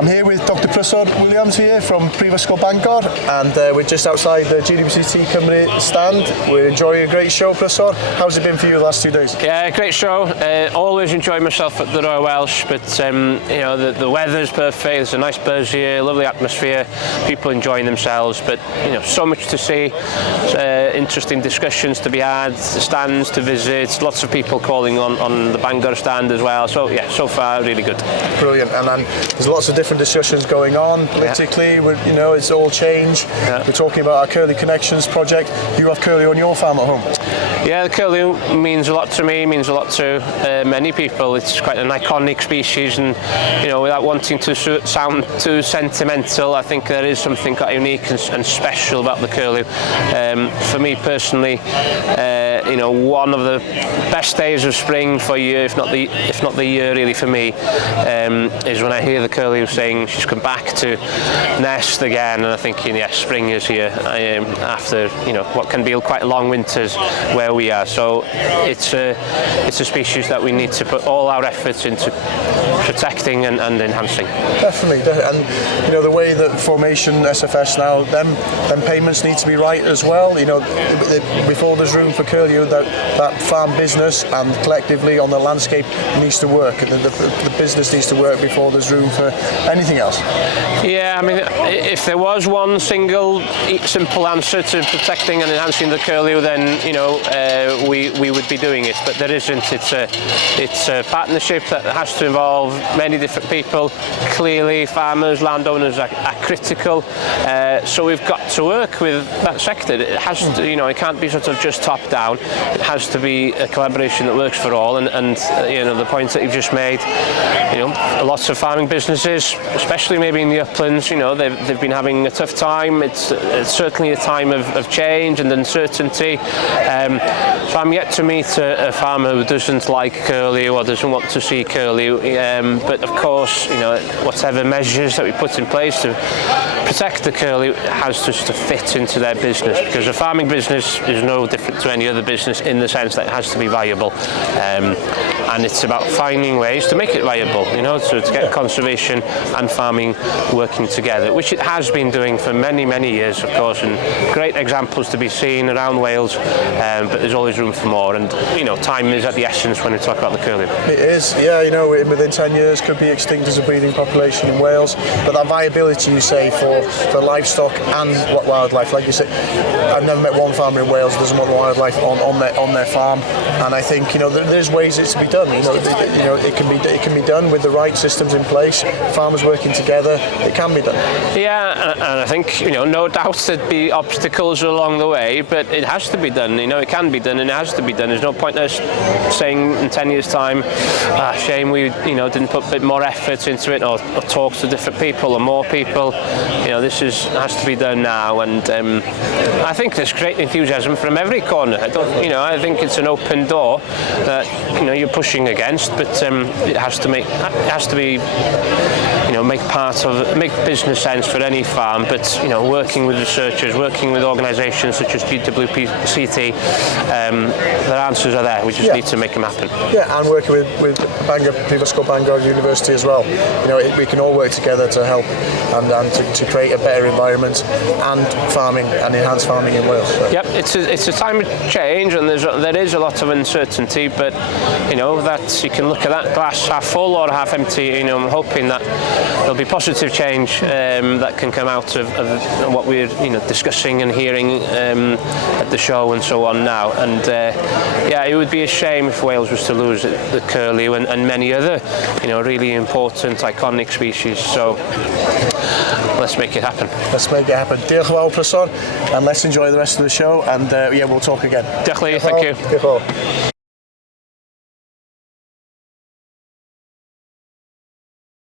I'm here with Dr. Prysor Williams here from Prysor Bangor, and we're just outside the GWCT Cymru stand. We're enjoying a great show, Prysor. How's it been for you the last 2 days? Yeah, great show. Always enjoy myself at the Welsh, but you know, the weather's perfect. There's a nice buzz here, lovely atmosphere, people enjoying themselves. But you know, so much to see, interesting discussions to be had, stands to visit, lots of people calling on the Bangor stand as well. So yeah, so far really good. Brilliant. And then there's lots of different discussions going on politically. Yeah. You know, it's all change. Yeah. We're talking about our Curlew Connections project. You have curlew on your farm at home. Yeah, the curlew means a lot to me, means a lot to many people. It's quite an iconic species, and you know, without wanting to sound too sentimental, I think there is something quite unique and special about the curlew. For me personally, you know, one of the best days of spring for you, if not the year really for me, is when I hear the curlew saying she's come back to nest again, and I'm thinking, yes, spring is here after, you know, what can be quite long winters where we are. So it's a species that we need to put all our efforts into protecting and enhancing. Definitely, and you know, the way that formation SFS now, them payments need to be right as well. You know, before there's room for curlew, that farm business and collectively on the landscape needs to work. The business needs to work before there's room for anything else. Yeah, I mean, if there was one simple answer to protecting and enhancing the curlew, then you know, we would be doing it. But there isn't. It's a partnership that has to involve many different people. Clearly, farmers, landowners are critical. So we've got to work with that sector. It has to, you know, it can't be sort of just top down. It has to be a collaboration that works for all. And you know, the point that you've just made, you know, lots of farming businesses, especially maybe in the uplands, you know, they've been having a tough time. It's certainly a time of change and uncertainty. So I'm yet to meet a farmer who doesn't like curlew or doesn't want to see curlew. But of course, you know, whatever measures that we put in place to protect the curlew has to fit into their business, because a farming business is no different to any other business in the sense that it has to be viable, and it's about finding ways to make it viable, you know, so to get conservation and farming working together, which it has been doing for many years, of course, and great examples to be seen around Wales, but there's always room for more, and you know, time is at the essence when we talk about the curlew. It is, yeah, you know, within 10 years could be extinct as a breeding population in Wales, but that viability, you say, for livestock and wildlife, like you say, I've never met one farmer in Wales who doesn't want wildlife on their farm, and I think, you know, there's ways it's to be done. You know, it can be done with the right systems in place, farmers working together. It can be done. Yeah, and I think, you know, no doubt there'd be obstacles along the way, but it has to be done. You know, it can be done and it has to be done. There's no point us saying in 10 years' time, shame we, you know, didn't put a bit more effort into it, or talk to different people or more people. You know, this has to be done now, and I think there's great enthusiasm from every corner. I think it's an open door that, you know, you're pushing against, but it has to be, you know, make business sense for any farm. But you know, working with researchers, working with organisations such as GWCT, the answers are there. We just need to make them happen. Yeah, and working with Prysor Bangor University as well. You know, we can all work together to help and to create a better environment and farming and enhance farming in Wales. So. Yep, it's a time of change, and there is a lot of uncertainty, but you know, that you can look at that glass half full or half empty. You know, I'm hoping that there'll be positive change that can come out of what we're, you know, discussing and hearing at the show and so on now. And yeah, it would be a shame if Wales was to lose the curlew and many other, you know, really important iconic species. So let's make it happen. Let's make it happen. Diolch yn fawr, Prysor, and let's enjoy the rest of the show, and yeah, we'll talk again. Definitely, thank you. Diolch yn fawr.